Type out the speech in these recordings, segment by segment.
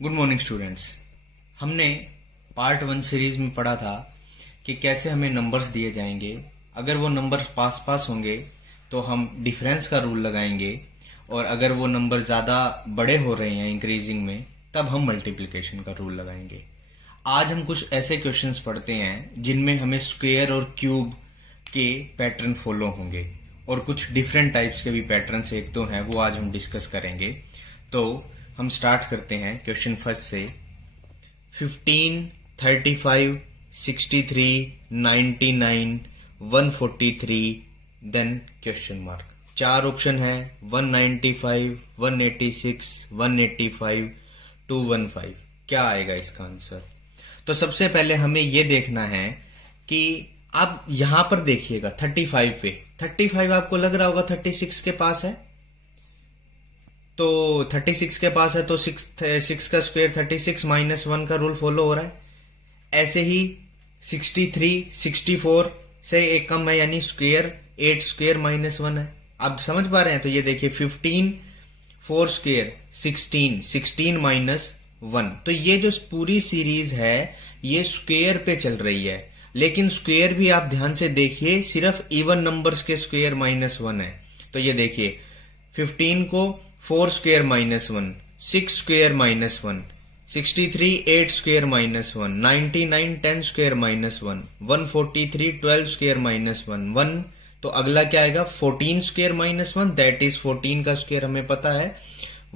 Good morning students. हमने part 1 series में पढ़ा था कि कैसे हमें नंबर्स दिए जाएंगे। अगर वो नंबर्स पास पास होंगे तो हम डिफरेंस का रूल लगाएंगे, और अगर वो नंबर ज़्यादा बड़े हो रहे हैं इंक्रीजिंग में, तब हम मल्टीप्लिकेशन का रूल लगाएंगे। आज हम कुछ ऐसे क्वेश्चंस पढ़ते हैं जिनमें हमें स्क्वायर और क्यूब के पैटर्न फॉलो होंगे, और कुछ डिफरेंट टाइप्स के भी पैटर्न्स एक दो हैं, वो आज हम डिस्कस करेंगे। तो हम स्टार्ट करते हैं क्वेश्चन फर्स्ट से। 15, 35, 63, 99, 143, देन क्वेश्चन मार्क। चार ऑप्शन है, 195, 186, 185, 215। क्या आएगा इसका आंसर? तो सबसे पहले हमें यह देखना है कि आप यहां पर देखिएगा 35 पे। 35 आपको लग रहा होगा 36 के पास है, तो 36 के पास है तो 6 का स्क्वायर 36 माइनस 1 का रूल फॉलो हो रहा है। ऐसे ही 63, 64 से एक कम है, यानी स्क्वायर 8 स्क्वायर माइनस 1 है। आप समझ पा रहे हैं? तो ये देखिए 15, 4 स्क्वायर 16, 16 माइनस 1। तो ये जो पूरी सीरीज है ये स्क्वायर पे चल रही है, लेकिन स्क्वायर भी आप ध्यान से देखिए सिर्फ इवन नंबर्स के स्क्वायर माइनस 1 है। तो ये देखिए 15 को 4 square minus 1, 6 square minus 1, 63 8 square minus 1, 99 10 square minus 1, 143 12 square minus 1, 1। तो अगला क्या आएगा? 14 स्क्वायर माइनस 1, दैट इज 14 का स्क्वायर हमें पता है।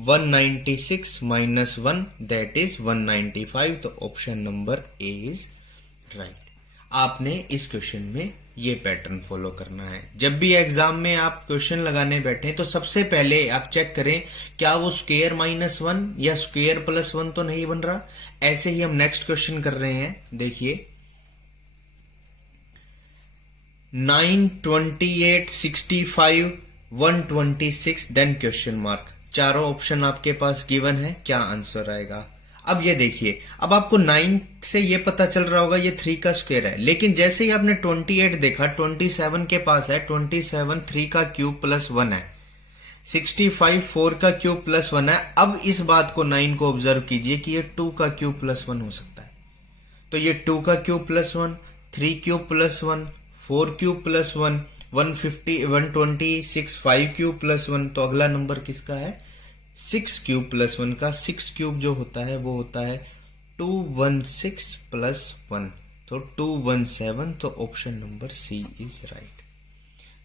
196 माइनस 1, दैट इज 195। तो option number A is right. आपने इस क्वेश्चन में ये पैटर्न फॉलो करना है। जब भी एग्जाम में आप क्वेश्चन लगाने बैठे तो सबसे पहले आप चेक करें क्या वो स्क्वायर माइनस 1 या स्क्वायर प्लस 1 तो नहीं बन रहा। ऐसे ही हम नेक्स्ट क्वेश्चन कर रहे हैं। देखिए 9, 28, 65, 126, देन क्वेश्चन मार्क। चारों ऑप्शन आपके पास गिवन है, क्या आंसर आएगा? अब ये देखिए, अब आपको 9 से ये पता चल रहा होगा ये 3 का स्क्वायर है, लेकिन जैसे ही आपने 28 देखा 27 के पास है, 27 3 का क्यूब प्लस 1 है, 65 4 का क्यूब प्लस 1 है। अब इस बात को 9 को ऑब्जर्व कीजिए कि ये 2 का क्यूब प्लस 1 हो सकता है। तो ये 2 का cube plus 1, 3 cube plus 1, 4 cube plus 1, 150 126 5 cube plus 1। तो अगला नंबर किसका है? 6 क्यूब प्लस 1 का। 6 क्यूब जो होता है वो होता है 216 प्लस 1, तो 217। तो option number C is right.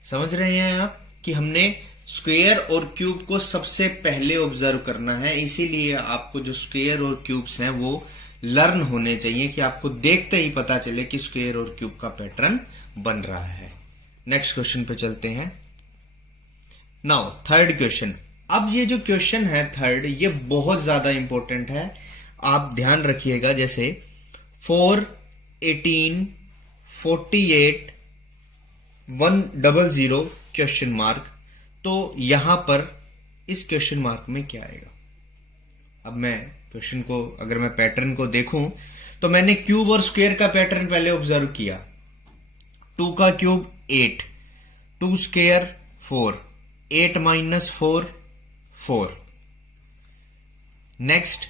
समझ रहे हैं आप कि हमने स्क्वायर और क्यूब को सबसे पहले ऑब्जर्व करना है, इसीलिए आपको जो स्क्वायर और क्यूब्स हैं वो लर्न होने चाहिए कि आपको देखते ही पता चले कि स्क्वायर और क्यूब का पैटर्न बन रहा है। नेक्स्ट क्वेश्चन पे चलते हैं। Now third question. अब ये जो क्वेश्चन है थर्ड, ये बहुत ज्यादा इंपॉर्टेंट है, आप ध्यान रखिएगा। जैसे 4, 18, 48, 100 क्वेश्चन मार्क। तो यहां पर इस क्वेश्चन मार्क में क्या आएगा? अब मैं क्वेश्चन को, अगर मैं पैटर्न को देखूं तो मैंने क्यूब और स्क्वायर का पैटर्न पहले ऑब्जर्व किया। 2 का cube 8, 2 square 4, 8 minus 4 4। Next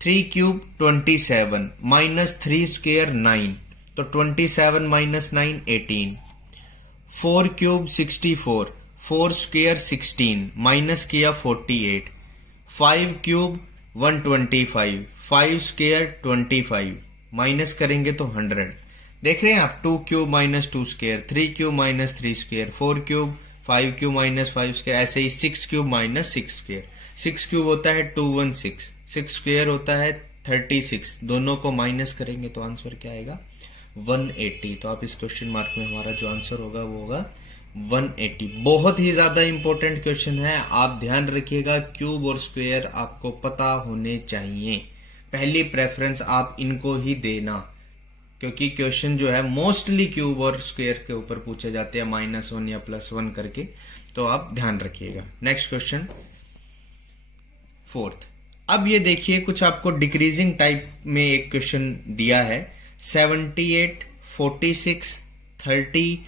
3 cube 27, minus 3 square 9, तो 27 माइनस 9 18। 4 क्यूब 64, 4 स्क्वायर 16, माइनस किया 48। 5 क्यूब 125, 5 स्क्वायर 25, माइनस करेंगे तो 100। देख रहे हैं आप? 2 cube minus 2 square, 3 cube minus 3 square, 4 cube 5 cube minus 5 square, ऐसे ही 6 क्यूब माइनस 6 स्क्वायर। 6 क्यूब होता है 216, 6 स्क्वायर होता है 36। दोनों को माइनस करेंगे तो आंसर क्या आएगा? 180। तो आप इस क्वेश्चन मार्क में हमारा जो आंसर होगा वो होगा 180। बहुत ही ज्यादा इंपॉर्टेंट क्वेश्चन है, आप ध्यान रखिएगा। क्यूब और स्क्वायर आपको पता होने चाहिए, पहली प्रेफरेंस आप इनको ही देना, क्योंकि क्वेश्चन जो है मोस्टली क्यूब और स्क्वायर के ऊपर पूछे जाते हैं -1 या +1 करके, तो आप ध्यान रखिएगा। Next question fourth. अब ये देखिए कुछ आपको डिक्रीजिंग टाइप में एक क्वेश्चन दिया है। 78, 46, 30,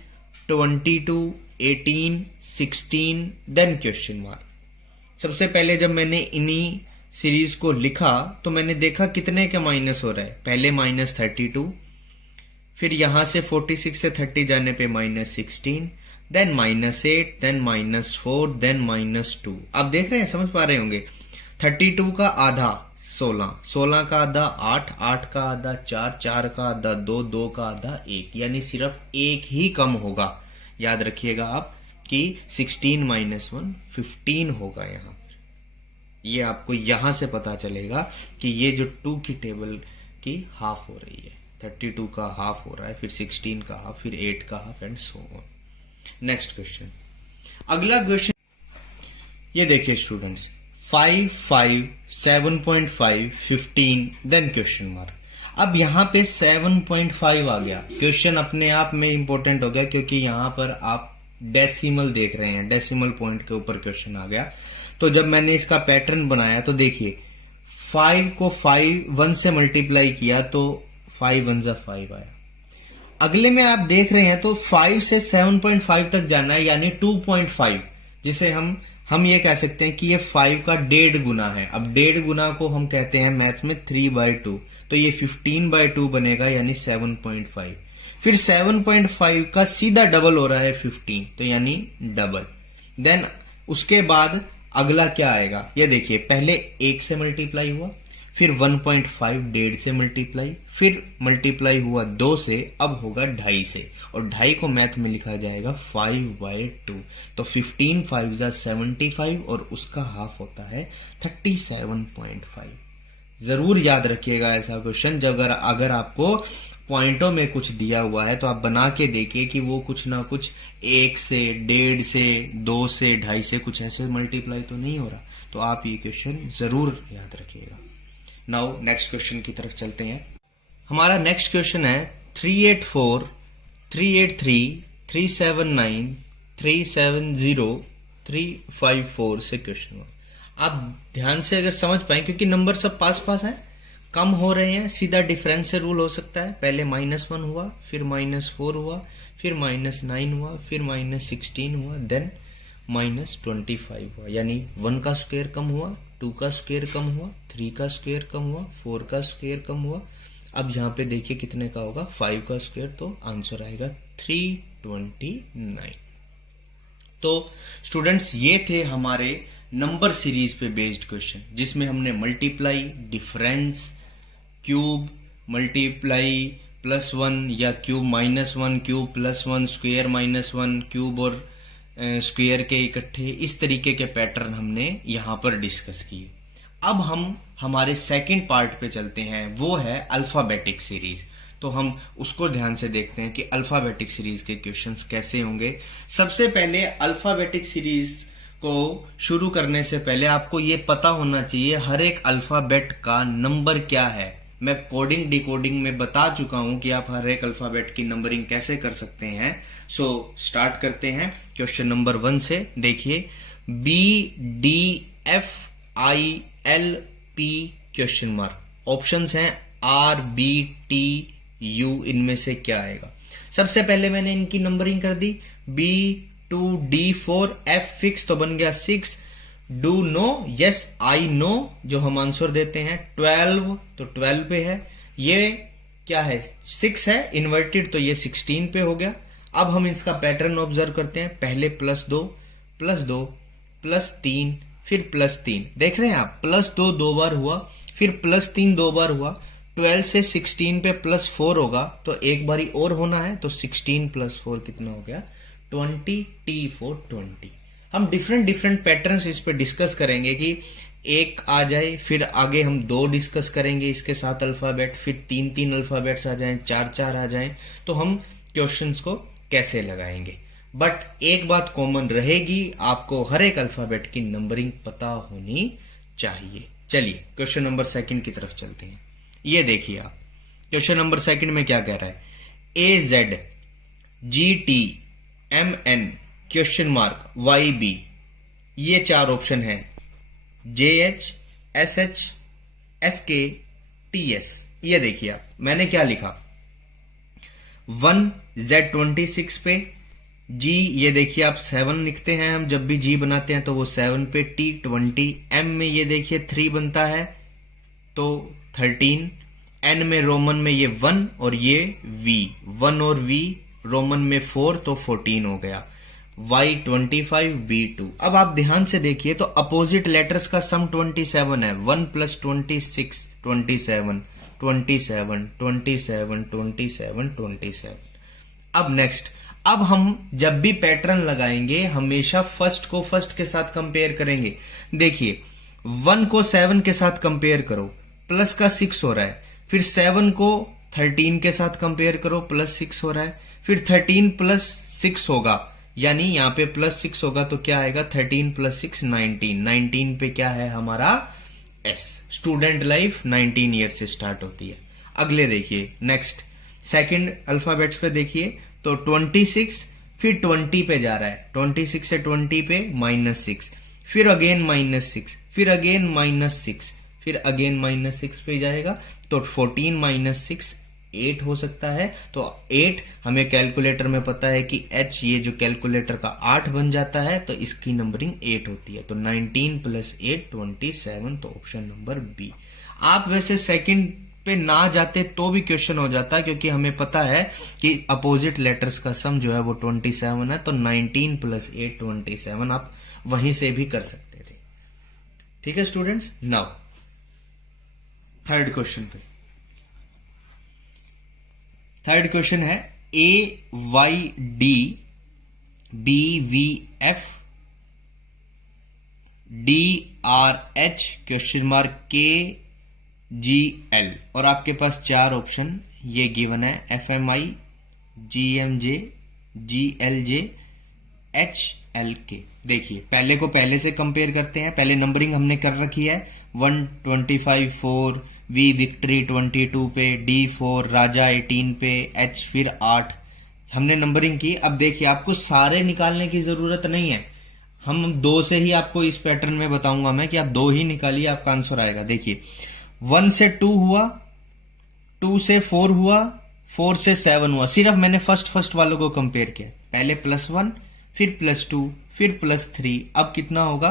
22, 18, 16, देन क्वेश्चन मार्क। सबसे पहले जब मैंने इन्हीं सीरीज को लिखा तो मैंने देखा कितने का माइनस हो रहा है। पहले -32, फिर यहां से 46 से 30 जाने पे -16, देन -8, देन -4, देन -2। आप देख रहे हैं, समझ पा रहे होंगे। 32 का आधा 16, 16 का आधा 8, 8 का आधा 4, 4 का आधा 2, 2 का आधा 1, यानी सिर्फ एक ही कम होगा। याद रखिएगा आप कि 16 - 1 15 होगा यहां। ये आपको यहां से पता चलेगा कि ये जो 2 की टेबल की हाफ हो रही है। 32 का हाफ हो रहा है, फिर 16 का हाफ, फिर 8 का half, and so on. Next question, अगला क्वेश्चन ये देखिए स्टूडेंट्स, 5, 5, 7.5, 15, देन क्वेश्चन मार्क। अब यहां पे 7.5 आ गया। क्वेश्चन अपने आप में इंपॉर्टेंट हो गया क्योंकि यहां पर आप डेसिमल देख रहे हैं, डेसिमल पॉइंट के ऊपर क्वेश्चन आ गया। तो जब मैंने इसका पैटर्न बनाया तो देखिए 5 को 1 से मल्टीप्लाई किया तो 5 1 जा 5 आया। अगले में आप देख रहे हैं तो 5 से 7.5 तक जाना है, यानी 2.5, जिसे हम ये कह सकते हैं कि ये 5 का 1.5 गुना है। अब 1.5 गुना को हम कहते हैं मैथ्स में 3/2, तो ये 15/2 बनेगा, यानी 7.5। फिर 7.5 का सीधा डबल हो रहा है 15, तो यानी डबल। देन उसके बाद अगला क्या आएगा, ये देखिए, पहले 1 से मल्टीप्लाई हुआ, फिर 1.5 1.5 से मल्टीप्लाई, फिर मल्टीप्लाई हुआ 2 से, अब होगा 2.5 से, और 2.5 को मैथ में लिखा जाएगा 5/2। तो 15 5 जा 75, और उसका हाफ होता है 37.5। जरूर याद रखिएगा ऐसा क्वेश्चन। जब अगर आपको पॉइंटों में कुछ दिया हुआ है तो आप बना के देखिए कि वो कुछ ना कुछ 1 से 1.5 से 2 से 2.5 से कुछ ऐसे मल्टीप्लाई तो नहीं हो रहा। तो आप ये क्वेश्चन जरूर याद रखिएगा। नाउ नेक्स्ट क्वेश्चन की तरफ चलते हैं। हमारा नेक्स्ट क्वेश्चन है 384, 383, 379, 370, 354 से क्वेश्चन। आप ध्यान से अगर समझ पाए, क्योंकि नंबर सब पास पास हैं, कम हो रहे हैं, सीधा डिफरेंस से रूल हो सकता है। पहले -1 हुआ, फिर -4 हुआ, फिर -9 हुआ, फिर -16 हुआ, देन -25 हुआ, यानी 1 का स्क्वायर कम हुआ, 2 का स्क्वायर कम हुआ, 3 का स्क्वायर कम हुआ, 4 का स्क्वायर कम हुआ। अब यहां पे देखिए कितने का होगा, 5 का स्क्वायर, तो आंसर आएगा 329। तो स्टूडेंट्स ये थे हमारे नंबर सीरीज पे बेस्ड क्वेश्चन, जिसमें हमने मल्टीप्लाई, डिफरेंस, क्यूब, मल्टीप्लाई +1 या क्यूब -1, क्यूब +1, स्क्वायर -1, क्यूब और स्क्वायर के इकट्ठे, इस तरीके के पैटर्न हमने यहां पर डिस्कस किए। अब हम हमारे सेकंड पार्ट पे चलते हैं, वो है अल्फाबेटिक सीरीज। तो हम उसको ध्यान से देखते हैं कि अल्फाबेटिक सीरीज के क्वेश्चंस कैसे होंगे। सबसे पहले अल्फाबेटिक सीरीज को शुरू करने से पहले आपको ये पता होना चाहिए हर एक अल्फाबेट का नंबर क्या है। मैं कोडिंग डिकोडिंग में बता चुका हूं कि आप हर एक अल्फाबेट की नंबरिंग कैसे कर सकते हैं। सो स्टार्ट करते हैं क्वेश्चन नंबर 1 से। देखिए BDFILP क्वेश्चन मार्क। ऑप्शंस हैं RBTU, इनमें से क्या आएगा। सबसे पहले मैंने इनकी नंबरिंग कर दी। B2D4 F फिक्स, तो बन गया 6। Do know, yes I know, जो हम आंसर देते हैं। 12, तो 12 पे है। ये क्या है, 6 है इन्वर्टेड, तो ये 16 पे हो गया। अब हम इसका पैटर्न ऑब्जर्व करते हैं। पहले +2, +2, +3, फिर +3। देख रहे हैं आप, +2 2 बार हुआ, फिर +3 2 बार हुआ। 12 से 16 पे +4 होगा, तो एक बारी और होना है, तो 16 + 4 कितना हो गया, 20। T4 20। हम डिफरेंट पैटर्न्स इस पे डिस्कस करेंगे कि एक आ जाए, फिर आगे हम 2 डिस्कस करेंगे इसके साथ अल्फाबेट, फिर 3 अल्फाबेट्स आ जाएं, 4 आ जाएं, तो हम क्वेश्चंस को कैसे लगाएंगे। बट एक बात कॉमन रहेगी, आपको हर एक अल्फाबेट की नंबरिंग पता होनी चाहिए। चलिए क्वेश्चन नंबर 2 की तरफ चलते हैं। ये देखिए आप, क्वेश्चन नंबर 2 में क्या कह रहा है, AZGTMN क्वेश्चन मार्क YB, ये 4 ऑप्शन है, JH SH SK TS। ये देखिए आप, मैंने क्या लिखा, 1 Z26 पे, जी ये देखिए आप 7 लिखते हैं, हम जब भी जी बनाते हैं तो वो 7 पे, टी 20, एम में ये देखिए 3 बनता है तो 13, एन में रोमन में ये 1 और ये वी, 1 और वी रोमन में 4 तो 14 हो गया, y 25, v2। अब आप ध्यान से देखिए तो अपोजिट लेटर्स का सम 27 है, 1 प्लस 26 27 27 27 27 27। अब नेक्स्ट, अब हम जब भी पैटर्न लगाएंगे हमेशा फर्स्ट को फर्स्ट के साथ कंपेयर करेंगे। देखिए 1 को 7 के साथ कंपेयर करो, प्लस का 6 हो रहा है, फिर 7 को 13 के साथ कंपेयर करो, प्लस 6 हो रहा है, फिर 13 प्लस 6 होगा, यानी यहां पे प्लस 6 होगा तो क्या आएगा, 13 प्लस 6 19, 19 पे क्या है हमारा एस। स्टूडेंट लाइफ 19 ईयर से स्टार्ट होती है। अगले देखिए नेक्स्ट सेकंड अल्फाबेट्स पे देखिए तो 26 फिर 20 पे जा रहा है, 26 से 20 पे -6, फिर अगेन -6, फिर अगेन -6, फिर अगेन -6 पे जाएगा तो 14 -6 8 हो सकता है। तो 8 हमें कैलकुलेटर में पता है कि h ये जो कैलकुलेटर का 8 बन जाता है तो इसकी नंबरिंग 8 होती है। तो 19 प्लस 8 27, तो ऑप्शन नंबर बी। आप वैसे सेकंड पे ना जाते तो भी क्वेश्चन हो जाता, क्योंकि हमें पता है कि अपोजिट लेटर्स का सम जो है वो 27 है, तो 19 प्लस 8 27 आप वहीं से भी कर सकते थे। ठीक है स्टूडेंट्स। नाउ थर्ड क्वेश्चन पे, थर्ड क्वेश्चन है AYD BVF DRH question mark KGL, और आपके पास 4 ऑप्शन ये गिवन है, FMI GMJ GLJ HLK। देखिए पहले को पहले से कंपेयर करते हैं, पहले नंबरिंग हमने कर रखी है, 1 25 4, वी विक्ट्री 22 पे, डी 4 राजा 18 पे, एच फिर 8 हमने नंबरिंग की। अब देखिए आपको सारे निकालने की जरूरत नहीं है, हम 2 से ही आपको इस पैटर्न में बताऊंगा मैं कि आप 2 ही निकालिए, आपका आंसर आएगा। देखिए 1 से 2 हुआ, 2 से 4 हुआ, 4 से 7 हुआ, सिर्फ मैंने फर्स्ट वालों को कंपेयर किया, पहले +1 फिर +2 फिर +3, अब कितना होगा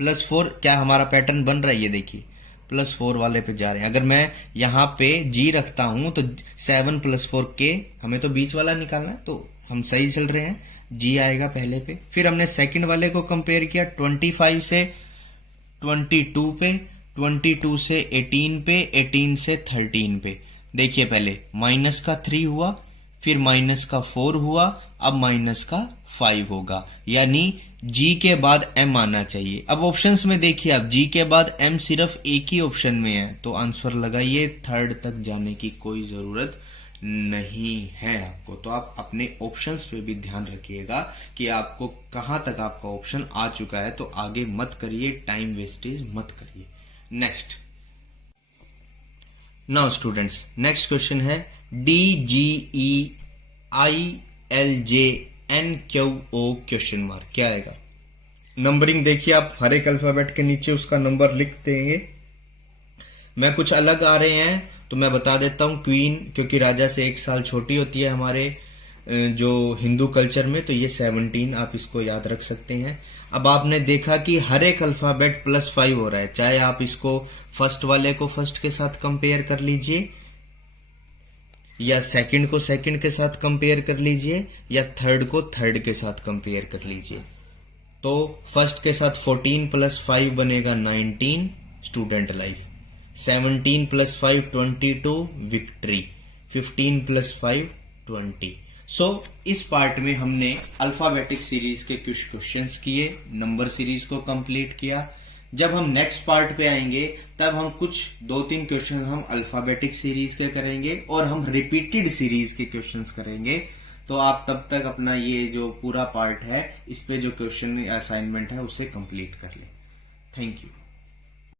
+4। क्या हमारा पैटर्न बन रहा है, ये देखिए +4 वाले पे जा रहे हैं। अगर मैं यहां पे जी रखता हूं तो 7 + 4 के, हमें तो बीच वाला निकालना है, तो हम सही चल रहे हैं, जी आएगा पहले पे। फिर हमने सेकंड वाले को कंपेयर किया, 25 से 22 पे, 22 से 18 पे, 18 से 13 पे। देखिए पहले माइनस का 3 हुआ, फिर माइनस का 4 हुआ, अब माइनस का 5 होगा, यानी जी के बाद एम आना चाहिए। अब ऑप्शंस में देखिए आप, जी के बाद एम सिर्फ एक ही ऑप्शन में है, तो आंसर लगाइए, थर्ड तक जाने की कोई जरूरत नहीं है आपको। तो आप अपने ऑप्शंस पे भी ध्यान रखिएगा कि आपको कहां तक आपका ऑप्शन आ चुका है, तो आगे मत करिए, टाइम वेस्टेज मत करिए। Next, now students next question है DGEILJNQO क्वेश्चन मार्क, क्या आएगा। नंबरिंग देखिए आप, हर एक अल्फाबेट के नीचे उसका नंबर लिख देंगे। मैं कुछ अलग आ रहे हैं तो मैं बता देता हूं, क्वीन क्योंकि राजा से 1 साल छोटी होती है हमारे जो हिंदू कल्चर में, तो ये 17, आप इसको याद रख सकते हैं। अब आपने देखा कि हर एक अल्फाबेट +5 हो रहा है, चाहे आप इसको फर्स्ट वाले को फर्स्ट के साथ कंपेयर कर लीजिए, या सेकंड को सेकंड के साथ कंपेयर कर लीजिए, या थर्ड को थर्ड के साथ कंपेयर कर लीजिए। तो फर्स्ट के साथ 14 + 5 बनेगा 19 स्टूडेंट लाइफ, 17 + 5 22 विक्ट्री, 15 + 5 20। सो इस पार्ट में हमने अल्फाबेटिक सीरीज के कुछ क्वेश्चंस किए, नंबर सीरीज को कंप्लीट किया। जब हम नेक्स्ट पार्ट पे आएंगे तब हम कुछ 2-3 क्वेश्चन हम अल्फाबेटिक सीरीज के करेंगे और हम रिपीटेड सीरीज के क्वेश्चंस करेंगे। तो आप तब तक अपना ये जो पूरा पार्ट है, इस पे जो क्वेश्चन असाइनमेंट है उसे कंप्लीट कर लें। Thank you.